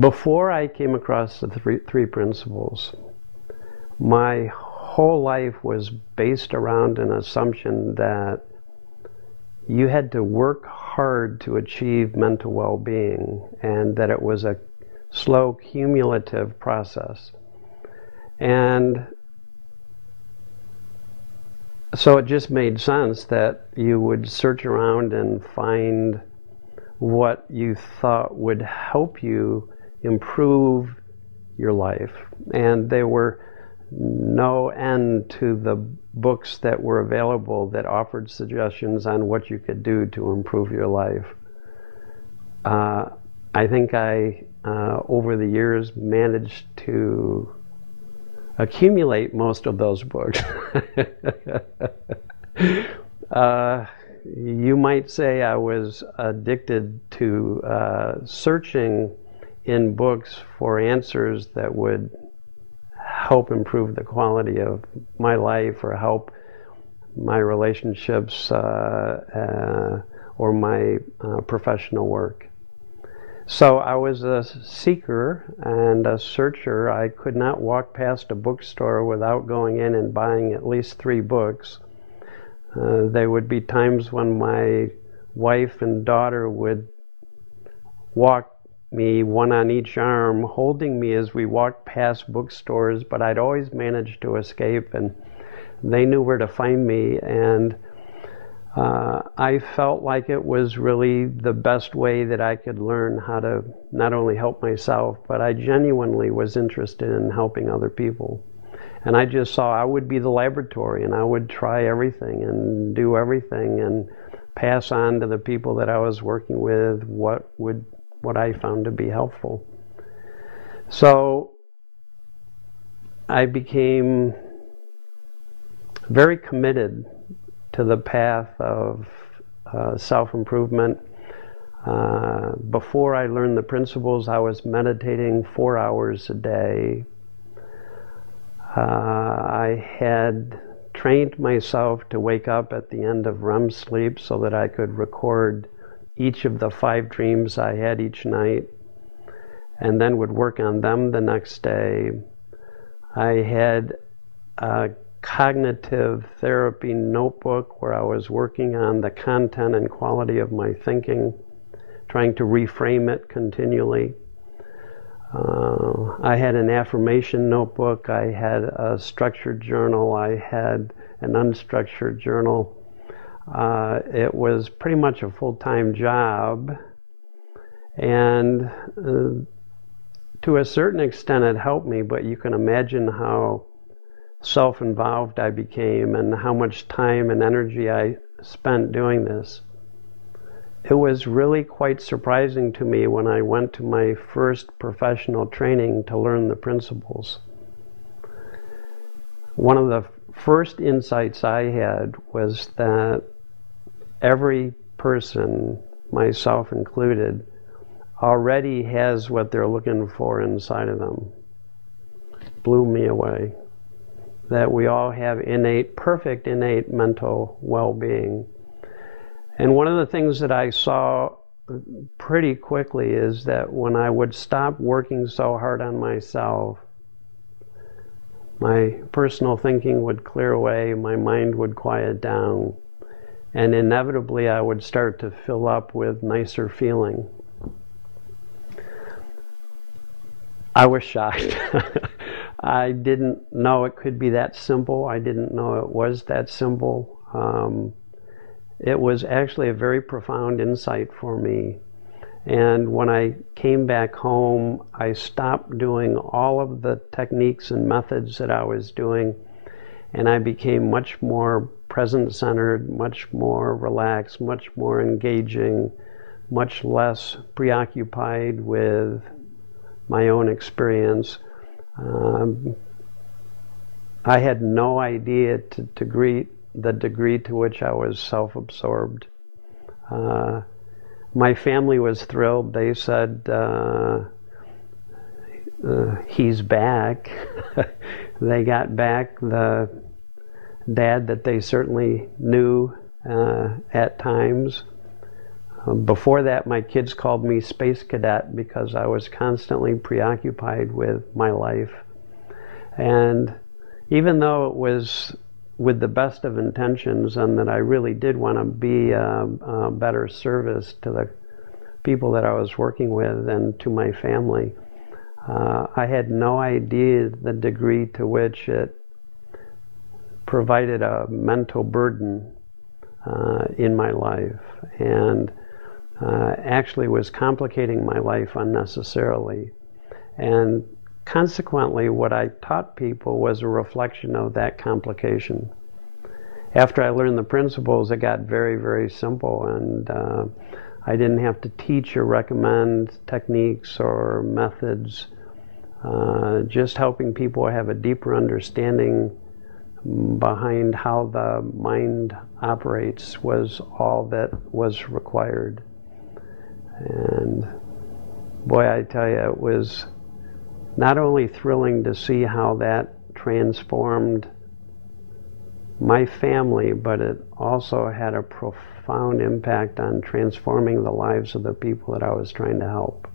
Before I came across the three principles, my whole life was based around an assumption that you had to work hard to achieve mental well-being, and that it was a slow, cumulative process. And so it just made sense that you would search around and find what you thought would help you improve your life. And there were no end to the books that were available that offered suggestions on what you could do to improve your life. I think I, over the years, managed to accumulate most of those books. You might say I was addicted to searching in books for answers that would help improve the quality of my life or help my relationships or my professional work. So I was a seeker and a searcher. I could not walk past a bookstore without going in and buying at least 3 books. There would be times when my wife and daughter would walk me, one on each arm, holding me as we walked past bookstores, but I'd always managed to escape, and they knew where to find me. And I felt like it was really the best way that I could learn how to not only help myself, but I genuinely was interested in helping other people. And I just saw I would be the laboratory, and I would try everything and do everything and pass on to the people that I was working with what I found to be helpful. So I became very committed to the path of self-improvement. Before I learned the principles, I was meditating 4 hours a day. I had trained myself to wake up at the end of REM sleep so that I could record each of the 5 dreams I had each night, and then would work on them the next day. I had a cognitive therapy notebook where I was working on the content and quality of my thinking, trying to reframe it continually. I had an affirmation notebook, I had a structured journal, I had an unstructured journal. It was pretty much a full-time job, and to a certain extent it helped me, but you can imagine how self-involved I became and how much time and energy I spent doing this. It was really quite surprising to me when I went to my first professional training to learn the principles. One of the first insights I had was that every person, myself included, already has what they're looking for inside of them. Blew me away. That we all have perfect innate mental well-being. And one of the things that I saw pretty quickly is that when I would stop working so hard on myself, my personal thinking would clear away, my mind would quiet down, and inevitably I would start to fill up with nicer feeling. I was shocked. I didn't know it could be that simple. I didn't know it was that simple. It was actually a very profound insight for me. And when I came back home, I stopped doing all of the techniques and methods that I was doing, and I became much more present-centered, much more relaxed, much more engaging, much less preoccupied with my own experience. I had no idea the degree to which I was self-absorbed. My family was thrilled. They said, he's back. They got back the dad that they certainly knew at times. Before that, my kids called me Space Cadet because I was constantly preoccupied with my life. And even though it was with the best of intentions and that I really did want to be a better service to the people that I was working with and to my family, I had no idea the degree to which it provided a mental burden in my life, and actually was complicating my life unnecessarily. And consequently, what I taught people was a reflection of that complication. After I learned the principles, it got very, very simple, and I didn't have to teach or recommend techniques or methods. Just helping people have a deeper understanding behind how the mind operates was all that was required. And boy, I tell you, it was not only thrilling to see how that transformed my family, but it also had a profound impact on transforming the lives of the people that I was trying to help.